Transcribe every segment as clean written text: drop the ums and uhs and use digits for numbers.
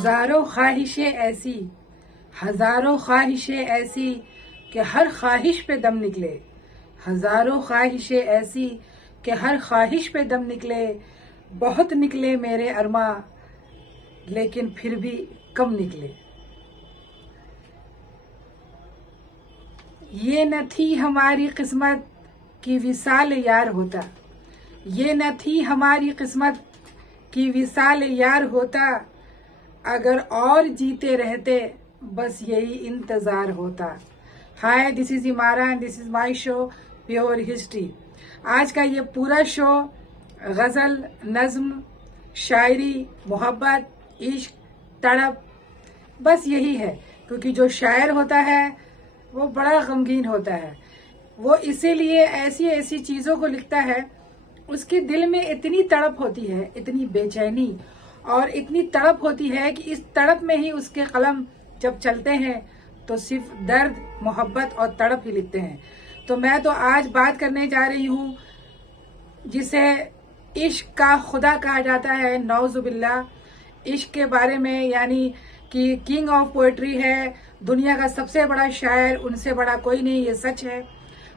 हजारों ख्वाहिशें ऐसी, हजारों ख्वाहिशें ऐसी कि हर ख्वाहिश पे दम निकले। हजारों ख्वाहिशें ऐसी कि हर ख्वाहिश पे दम निकले। बहुत निकले मेरे अरमा, लेकिन फिर भी कम निकले। ये न थी हमारी किस्मत कि विसाल यार होता। ये न थी हमारी किस्मत कि विसाल यार होता। अगर और जीते रहते बस यही इंतज़ार होता। Hi, this is Imara and this is my show pure history. आज का ये पूरा शो गज़ल, नज़्म, शायरी, मोहब्बत, इश्क, तड़प, बस यही है। क्योंकि जो शायर होता है वो बड़ा गमगीन होता है। वो इसीलिए ऐसी ऐसी चीज़ों को लिखता है। उसके दिल में इतनी तड़प होती है, इतनी बेचैनी और इतनी तड़प होती है कि इस तड़प में ही उसके कलम जब चलते हैं तो सिर्फ दर्द, मोहब्बत और तड़प ही लिखते हैं। तो मैं तो आज बात करने जा रही हूँ जिसे इश्क का खुदा कहा जाता है, नौजुबिल्ला। इश्क के बारे में, यानी कि किंग ऑफ पोएट्री है, दुनिया का सबसे बड़ा शायर, उनसे बड़ा कोई नहीं, ये सच है।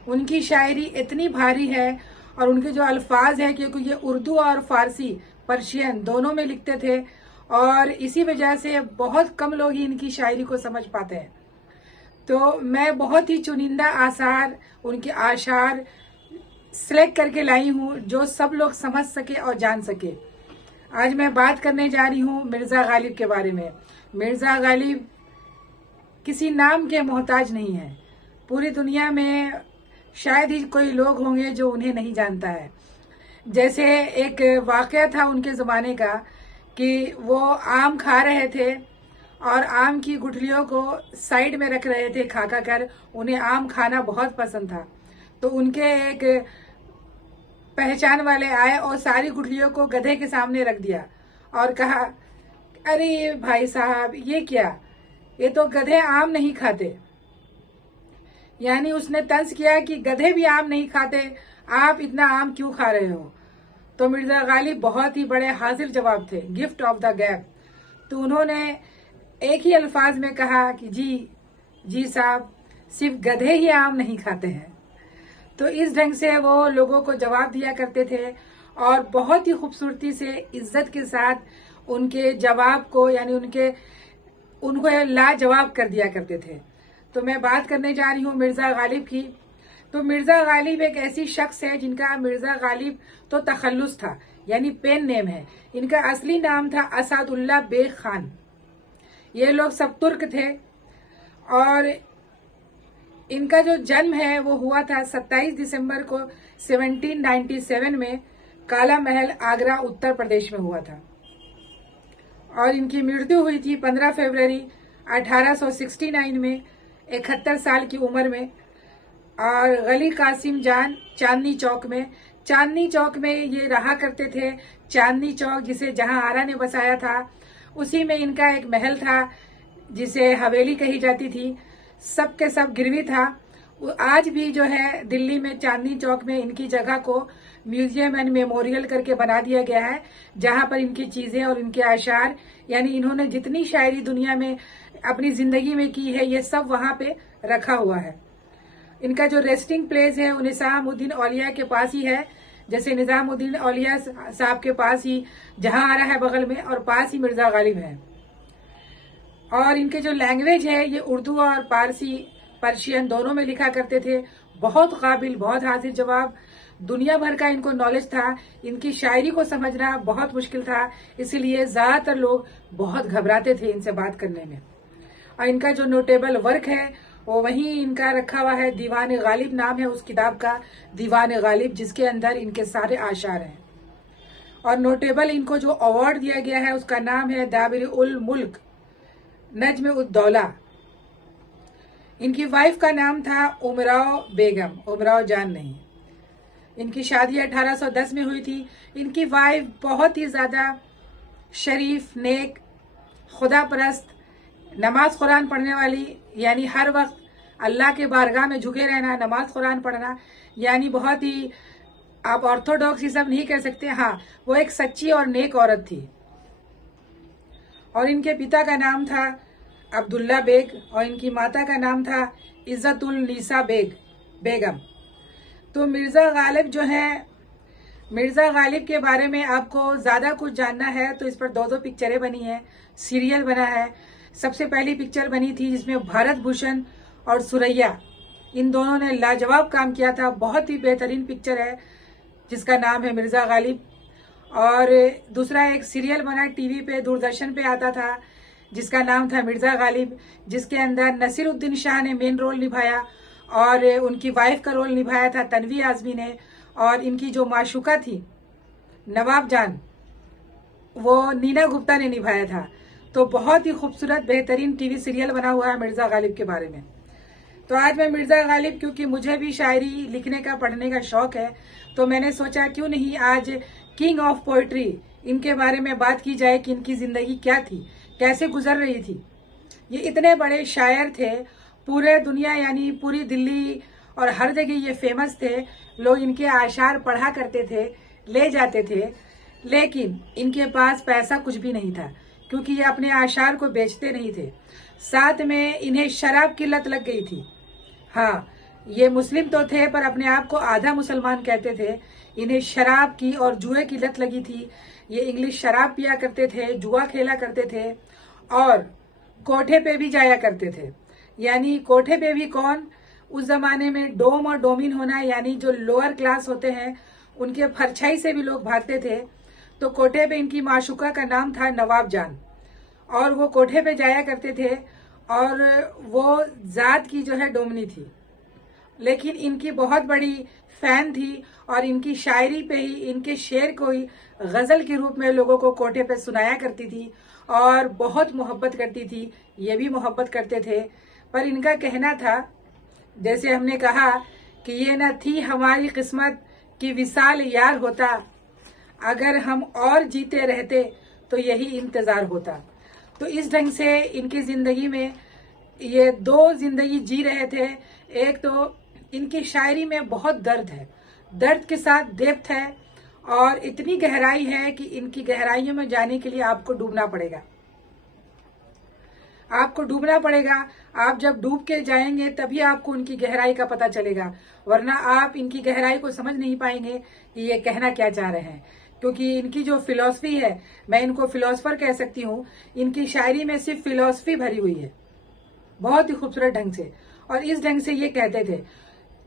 उनकी शायरी इतनी भारी है और उनके जो अल्फाज है, क्योंकि ये उर्दू और फारसी, पर्शियन दोनों में लिखते थे और इसी वजह से बहुत कम लोग ही इनकी शायरी को समझ पाते हैं। तो मैं बहुत ही चुनिंदा आसार, उनके आशार सिलेक्ट करके लाई हूँ जो सब लोग समझ सके और जान सके। आज मैं बात करने जा रही हूँ मिर्ज़ा गालिब के बारे में। मिर्ज़ा गालिब किसी नाम के मोहताज नहीं है। पूरी दुनिया में शायद ही कोई लोग होंगे जो उन्हें नहीं जानता है। जैसे एक वाकया था उनके ज़माने का कि वो आम खा रहे थे और आम की गुठलियों को साइड में रख रहे थे खा कर। उन्हें आम खाना बहुत पसंद था। तो उनके एक पहचान वाले आए और सारी गुठलियों को गधे के सामने रख दिया और कहा, अरे भाई साहब, ये क्या, ये तो गधे आम नहीं खाते। यानी उसने तंज किया कि गधे भी आम नहीं खाते, आप इतना आम क्यों खा रहे हो। तो मिर्ज़ा गालिब बहुत ही बड़े हाजिर जवाब थे, गिफ्ट ऑफ द गैप। तो उन्होंने एक ही अल्फाज में कहा कि जी साहब, सिर्फ गधे ही आम नहीं खाते हैं। तो इस ढंग से वो लोगों को जवाब दिया करते थे और बहुत ही खूबसूरती से, इज्जत के साथ उनके जवाब को, यानी उनको लाजवाब कर दिया करते थे। तो मैं बात करने जा रही हूँ मिर्ज़ा गालिब की। तो मिर्ज़ा गालिब एक ऐसी शख्स है जिनका मिर्ज़ा गालिब तो तखल्लुस था, यानी पेन नेम है। इनका असली नाम था असादुल्ला बेग खान। ये लोग सब तुर्क थे और इनका जो जन्म है वो हुआ था 27 दिसंबर को 1797 में, काला महल, आगरा, उत्तर प्रदेश में हुआ था। और इनकी मृत्यु हुई थी 15 फरवरी 1869 में, 71 साल की उम्र में। और गली कासिम जान, चांदनी चौक में, चांदनी चौक में ये रहा करते थे। चांदनी चौक जिसे जहां आरा ने बसाया था, उसी में इनका एक महल था जिसे हवेली कही जाती थी। सब के सब गिरवी था। आज भी जो है दिल्ली में चांदनी चौक में इनकी जगह को म्यूजियम एंड मेमोरियल करके बना दिया गया है, जहां पर इनकी चीजें और इनके आशार, यानी इन्होंने जितनी शायरी दुनिया में अपनी जिंदगी में की है, ये सब वहां पे रखा हुआ है। इनका जो रेस्टिंग प्लेस है वो निजामुद्दीन औलिया के पास ही है। जैसे निजामुद्दीन औलिया साहब के पास ही जहां आ रहा है बगल में, और पास ही मिर्ज़ा गालिब है। और इनके जो लैंग्वेज है ये उर्दू और पारसी, पर्शियन दोनों में लिखा करते थे। बहुत काबिल, बहुत हाजिर जवाब, दुनिया भर का इनको नॉलेज था। इनकी शायरी को समझना बहुत मुश्किल था, इसीलिए ज्यादातर लोग बहुत घबराते थे इनसे बात करने में। और इनका जो नोटेबल वर्क है वो वहीं इनका रखा हुआ है, दीवान गालिब नाम है उस किताब का, दीवान गालिब, जिसके अंदर इनके सारे आशार हैं। और नोटेबल इनको जो अवार्ड दिया गया है उसका नाम है दाबिर उल मुल्क नज्म उद दौला। इनकी वाइफ का नाम था उमराव बेगम, उमराव जान नहीं। इनकी शादी 1810 में हुई थी। इनकी वाइफ बहुत ही ज्यादा शरीफ, नेक, खुदा परस्त, नमाज कुरान पढ़ने वाली, यानी हर वक्त अल्लाह के बारगाह में झुके रहना, नमाज कुरान पढ़ना, यानी बहुत ही, आप ऑर्थोडॉक्स ये सब नहीं कह सकते, हाँ वो एक सच्ची और नेक औरत थी। और इनके पिता का नाम था अब्दुल्ला बेग और इनकी माता का नाम था इज़्ज़तुल निसा बेगम। तो मिर्ज़ा गालिब जो है, मिर्ज़ा गालिब के बारे में आपको ज़्यादा कुछ जानना है तो इस पर दो पिक्चरें बनी हैं, सीरियल बना है। सबसे पहली पिक्चर बनी थी जिसमें भारत भूषण और सुरैया इन दोनों ने लाजवाब काम किया था। बहुत ही बेहतरीन पिक्चर है जिसका नाम है मिर्ज़ा गालिब। और दूसरा एक सीरियल बना टीवी पे, दूरदर्शन पे आता था, जिसका नाम था मिर्ज़ा गालिब, जिसके अंदर नसीरुद्दीन शाह ने मेन रोल निभाया और उनकी वाइफ का रोल निभाया था तन्वी आज़मी ने, और इनकी जो माशूका थी नवाब जान वो नीना गुप्ता ने निभाया था। तो बहुत ही खूबसूरत बेहतरीन टीवी सीरियल बना हुआ है मिर्ज़ा गालिब के बारे में। तो आज मैं मिर्ज़ा गालिब, क्योंकि मुझे भी शायरी लिखने का पढ़ने का शौक है, तो मैंने सोचा क्यों नहीं आज किंग ऑफ पोइट्री इनके बारे में बात की जाए कि इनकी ज़िंदगी क्या थी, कैसे गुजर रही थी। ये इतने बड़े शायर थे, पूरे दुनिया यानी पूरी दिल्ली और हर जगह ये फेमस थे। लोग इनके आशार पढ़ा करते थे, ले जाते थे, लेकिन इनके पास पैसा कुछ भी नहीं था क्योंकि ये अपने आशार को बेचते नहीं थे। साथ में इन्हें शराब की लत लग गई थी। हाँ, ये मुस्लिम तो थे पर अपने आप को आधा मुसलमान कहते थे। इन्हें शराब की और जुए की लत लगी थी। ये इंग्लिश शराब पिया करते थे, जुआ खेला करते थे और कोठे पे भी जाया करते थे। यानी कोठे पे भी कौन, उस जमाने में डोम और डोमिन होना, यानी जो लोअर क्लास होते हैं उनके परछाई से भी लोग भागते थे। तो कोठे पे इनकी माशूका का नाम था नवाब जान और वो कोठे पे जाया करते थे और वो जात की जो है डोमनी थी, लेकिन इनकी बहुत बड़ी फैन थी और इनकी शायरी पे ही, इनके शेर को ही गजल के रूप में लोगों को कोठे पे सुनाया करती थी और बहुत मोहब्बत करती थी। ये भी मोहब्बत करते थे। पर इनका कहना था, जैसे हमने कहा कि ये न थी हमारी किस्मत कि विसाल यार होता, अगर हम और जीते रहते तो यही इंतजार होता। तो इस ढंग से इनकी जिंदगी में ये दो जिंदगी जी रहे थे। एक तो इनकी शायरी में बहुत दर्द है, दर्द के साथ डेप्थ है और इतनी गहराई है कि इनकी गहराइयों में जाने के लिए आपको डूबना पड़ेगा। आपको डूबना पड़ेगा। आप जब डूब के जाएंगे तभी आपको उनकी गहराई का पता चलेगा, वरना आप इनकी गहराई को समझ नहीं पाएंगे कि ये कहना क्या चाह रहे हैं। क्योंकि इनकी जो फिलॉसफी है, मैं इनको फिलोसफर कह सकती हूँ, इनकी शायरी में सिर्फ फिलॉसफी भरी हुई है बहुत ही खूबसूरत ढंग से। और इस ढंग से ये कहते थे।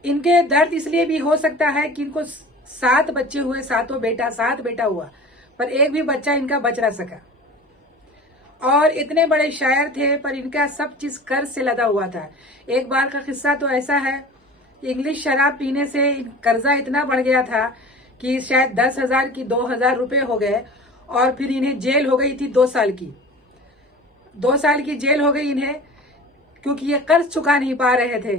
इनके दर्द इसलिए भी हो सकता है कि इनको 7 बच्चे हुए, 7 बेटा हुआ, पर एक भी बच्चा इनका बच ना सका। और इतने बड़े शायर थे पर इनका सब चीज कर्ज से लदा हुआ था। एक बार का किस्सा तो ऐसा है, इंग्लिश शराब पीने से कर्जा इतना बढ़ गया था कि शायद 10,000 की 2,000 रुपए हो गए और फिर इन्हें जेल हो गई थी 2 साल की। 2 साल की जेल हो गई इन्हें क्योंकि ये कर्ज चुका नहीं पा रहे थे।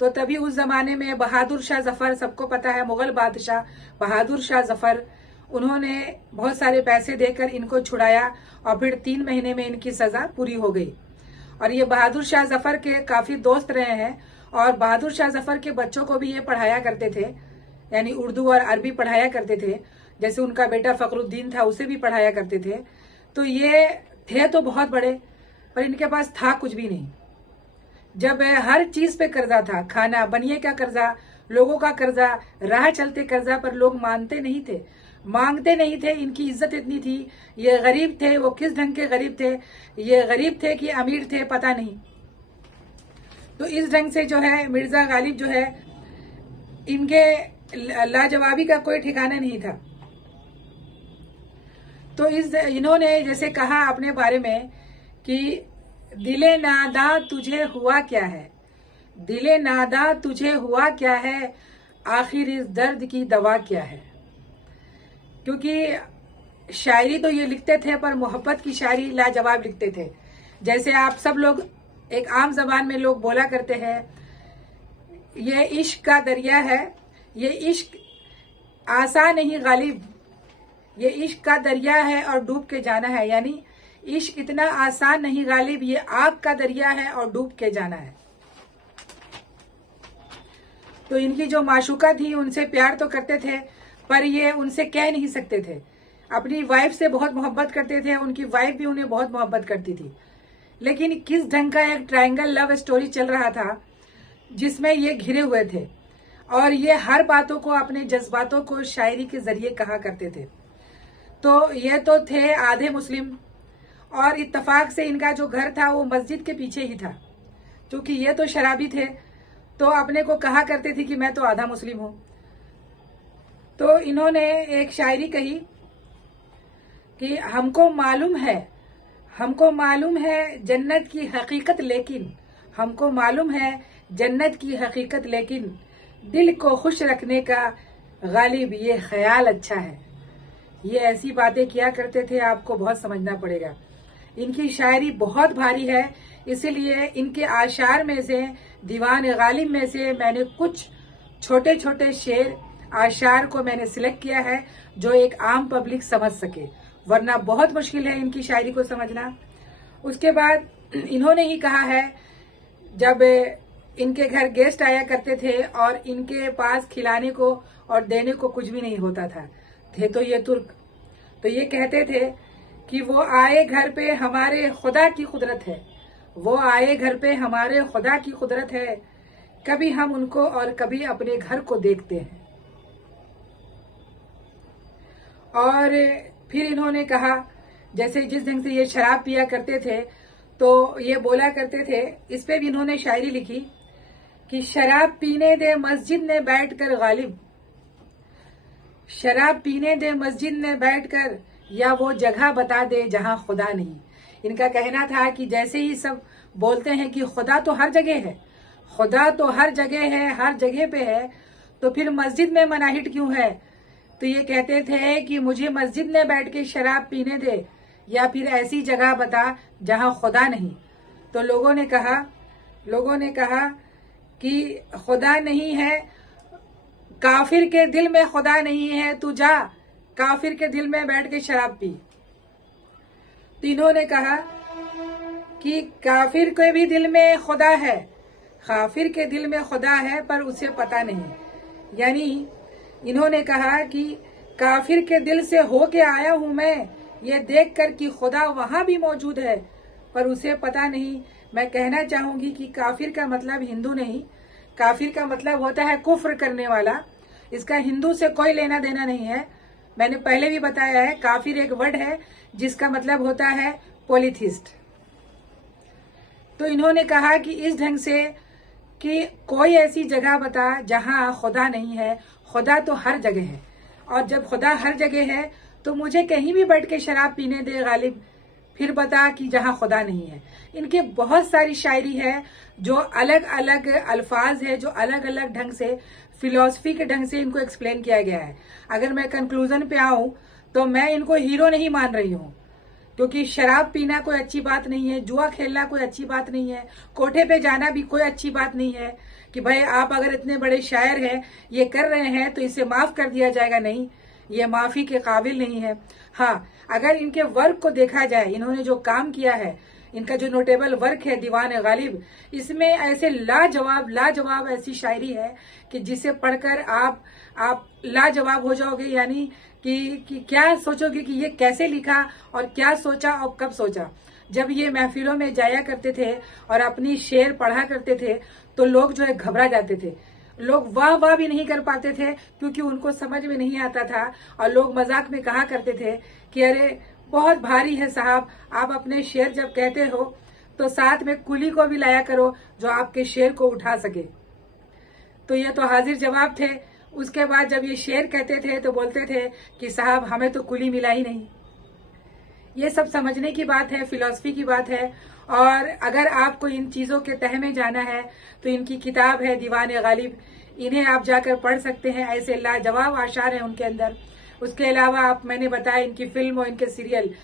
तो तभी उस जमाने में बहादुर शाह जफर, सबको पता है मुगल बादशाह बहादुर शाह जफर, उन्होंने बहुत सारे पैसे देकर इनको छुड़ाया और फिर 3 महीने में इनकी सजा पूरी हो गई। और ये बहादुर शाह जफर के काफी दोस्त रहे हैं और बहादुर शाह जफर के बच्चों को भी ये पढ़ाया करते थे, यानी उर्दू और अरबी पढ़ाया करते थे। जैसे उनका बेटा फखरुद्दीन था, उसे भी पढ़ाया करते थे। तो ये थे तो बहुत बड़े, पर इनके पास था कुछ भी नहीं। जब हर चीज पे कर्जा था, खाना बनिए का कर्जा, लोगों का कर्जा, राह चलते कर्जा, पर लोग मानते नहीं थे, मांगते नहीं थे। इनकी इज्जत इतनी थी। ये गरीब थे, वो किस ढंग के गरीब थे, ये गरीब थे कि अमीर थे पता नहीं। तो इस ढंग से जो है मिर्जा गालिब जो है, इनके लाजवाबी का कोई ठिकाना नहीं था। तो इन्होंने जैसे कहा अपने बारे में कि दिले नादा तुझे हुआ क्या है, दिले नादा तुझे हुआ क्या है, आखिर इस दर्द की दवा क्या है। क्योंकि शायरी तो ये लिखते थे पर मोहब्बत की शायरी लाजवाब लिखते थे। जैसे आप सब लोग एक आम जबान में लोग बोला करते हैं, ये इश्क का दरिया है, ये इश्क आसान नहीं गालिब, ये इश्क का दरिया है और डूब के जाना है। यानी इश्क इतना आसान नहीं गालिब, ये आग का दरिया है और डूब के जाना है। तो इनकी जो माशूका थी उनसे प्यार तो करते थे पर ये उनसे कह नहीं सकते थे। अपनी वाइफ से बहुत मोहब्बत करते थे, उनकी वाइफ भी उन्हें बहुत मोहब्बत करती थी। लेकिन किस ढंग का एक ट्रायंगल लव स्टोरी चल रहा था जिसमें ये घिरे हुए थे और ये हर बातों को, अपने जज्बातों को शायरी के जरिए कहा करते थे। तो ये तो थे आधे मुस्लिम, और इत्तेफाक से इनका जो घर था वो मस्जिद के पीछे ही था। क्योंकि ये तो शराबी थे तो अपने को कहा करते थे कि मैं तो आधा मुस्लिम हूं। तो इन्होंने एक शायरी कही कि हमको मालूम है जन्नत की हकीकत, लेकिन हमको मालूम है जन्नत की हकीकत, लेकिन दिल को खुश रखने का गालिब ये ख्याल अच्छा है। ये ऐसी बातें किया करते थे, आपको बहुत समझना पड़ेगा। इनकी शायरी बहुत भारी है, इसीलिए इनके आशार में से, दीवान गालिब में से मैंने कुछ छोटे छोटे शेर आशार को मैंने सिलेक्ट किया है जो एक आम पब्लिक समझ सके, वरना बहुत मुश्किल है इनकी शायरी को समझना। उसके बाद इन्होंने ही कहा है, जब इनके घर गेस्ट आया करते थे और इनके पास खिलाने को और देने को कुछ भी नहीं होता था, थे तो ये तुर्क, तो ये कहते थे कि वो आए घर पे हमारे खुदा की कुदरत है, वो आए घर पे हमारे खुदा की कुदरत है, कभी हम उनको और कभी अपने घर को देखते हैं। और फिर इन्होंने कहा, जैसे जिस ढंग से ये शराब पिया करते थे तो ये बोला करते थे, इस पे भी इन्होंने शायरी लिखी कि शराब पीने दे मस्जिद में बैठकर गालिब, शराब पीने दे मस्जिद में बैठकर, या वो जगह बता दे जहां खुदा नहीं। इनका कहना था कि जैसे ही सब बोलते हैं कि खुदा तो हर जगह है, खुदा तो हर जगह है, हर जगह पे है, तो फिर मस्जिद में मनाहिट क्यों है। तो ये कहते थे कि मुझे मस्जिद में बैठ के शराब पीने दे, या फिर ऐसी जगह बता जहां खुदा नहीं। तो लोगों ने कहा कि खुदा नहीं है, काफिर के दिल में खुदा नहीं है, तू जा काफिर के दिल में बैठ के शराब पी। तो इन्होंने कहा कि काफिर के भी दिल में खुदा है, काफिर के दिल में खुदा है पर उसे पता नहीं। यानी इन्होंने कहा कि काफिर के दिल से होके आया हूं मैं, ये देख कर कि खुदा वहां भी मौजूद है पर उसे पता नहीं। मैं कहना चाहूंगी कि काफिर का मतलब हिंदू नहीं, काफिर का मतलब होता है कुफ्र करने वाला, इसका हिंदू से कोई लेना देना नहीं है। मैंने पहले भी बताया है, काफिर एक वर्ड है जिसका मतलब होता है पॉलीथिस्ट। तो इन्होंने कहा कि इस ढंग से कि कोई ऐसी जगह बता जहां खुदा नहीं है, खुदा तो हर जगह है, और जब खुदा हर जगह है तो मुझे कहीं भी बैठ के शराब पीने दे गालिब, फिर बता कि जहां खुदा नहीं है। इनके बहुत सारी शायरी है जो अलग अलग अल्फाज है, जो अलग अलग ढंग से फिलॉसफी के ढंग से इनको एक्सप्लेन किया गया है। अगर मैं कंक्लूजन पे आऊं तो मैं इनको हीरो नहीं मान रही हूं, क्योंकि शराब पीना कोई अच्छी बात नहीं है, जुआ खेलना कोई अच्छी बात नहीं है, कोठे पे जाना भी कोई अच्छी बात नहीं है कि भाई आप अगर इतने बड़े शायर हैं, ये कर रहे हैं तो इसे माफ कर दिया जाएगा। नहीं, ये माफी के काबिल नहीं है। हाँ, अगर इनके वर्क को देखा जाए, इन्होंने जो काम किया है, इनका जो नोटेबल वर्क है दीवान गालिब, इसमें ऐसे लाजवाब ऐसी शायरी है कि जिसे पढ़कर आप लाजवाब हो जाओगे। यानी कि क्या सोचोगे कि ये कैसे लिखा और क्या सोचा और कब सोचा। जब ये महफिलों में जाया करते थे और अपनी शेर पढ़ा करते थे तो लोग जो है घबरा जाते थे, लोग वाह भी नहीं कर पाते थे क्योंकि उनको समझ में नहीं आता था, और लोग मजाक में कहा करते थे कि अरे बहुत भारी है साहब, आप अपने शेर जब कहते हो तो साथ में कुली को भी लाया करो जो आपके शेर को उठा सके। तो ये तो हाजिर जवाब थे। उसके बाद जब ये शेर कहते थे तो बोलते थे कि साहब हमें तो कुली मिला ही नहीं। ये सब समझने की बात है, फिलॉसफी की बात है। और अगर आपको इन चीजों के तह में जाना है तो इनकी किताब है दीवान गालिब, इन्हें आप जाकर पढ़ सकते हैं। ऐसे लाजवाब आशार हैं उनके अंदर। उसके अलावा आप, मैंने बताया, इनकी फिल्म और इनके सीरियल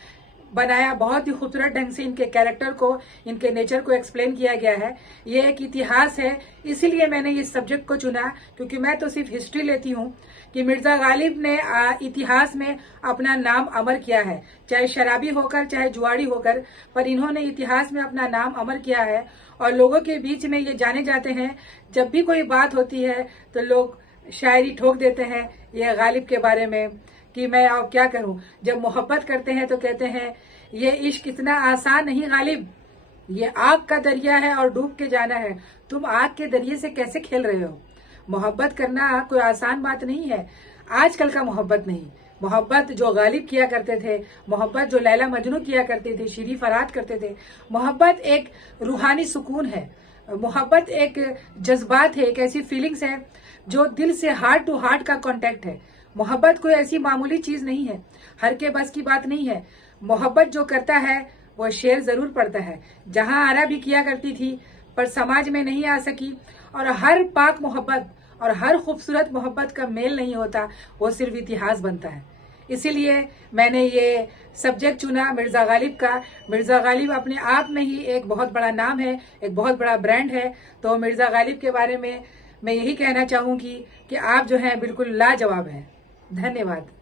बनाया, बहुत ही खूबसूरत ढंग से इनके कैरेक्टर को, इनके नेचर को एक्सप्लेन किया गया है। ये एक इतिहास है, इसीलिए मैंने इस सब्जेक्ट को चुना, क्योंकि मैं तो सिर्फ हिस्ट्री लेती हूँ कि मिर्जा गालिब ने इतिहास में अपना नाम अमर किया है, चाहे शराबी होकर चाहे जुआड़ी होकर, पर इन्होंने इतिहास में अपना नाम अमर किया है। और लोगों के बीच में ये जाने जाते हैं। जब भी कोई बात होती है तो लोग शायरी ठोक देते हैं ये गालिब के बारे में कि मैं अब क्या करूं। जब मोहब्बत करते हैं तो कहते हैं ये इश्क इतना आसान नहीं गालिब, ये आग का दरिया है और डूब के जाना है। तुम आग के दरिये से कैसे खेल रहे हो। मोहब्बत करना कोई आसान बात नहीं है। आजकल का मोहब्बत नहीं, मोहब्बत जो गालिब किया करते थे, मोहब्बत जो लैला मजनू किया करते थे, शीरी फरहाद करते थे। मोहब्बत एक रूहानी सुकून है, मोहब्बत एक जज्बात है, एक ऐसी फीलिंग्स है जो दिल से हार्ट टू हार्ट का कांटेक्ट है। मोहब्बत कोई ऐसी मामूली चीज नहीं है, हर के बस की बात नहीं है। मोहब्बत जो करता है वो शेर जरूर पढ़ता है। जहां आरा भी किया करती थी पर समाज में नहीं आ सकी। और हर पाक मोहब्बत और हर खूबसूरत मोहब्बत का मेल नहीं होता, वो सिर्फ इतिहास बनता है। इसीलिए मैंने ये सब्जेक्ट चुना मिर्जा गालिब का। मिर्जा गालिब अपने आप में ही एक बहुत बड़ा नाम है, एक बहुत बड़ा ब्रांड है। तो मिर्जा गालिब के बारे में मैं यही कहना चाहूंगी कि आप जो हैं बिल्कुल लाजवाब हैं। धन्यवाद।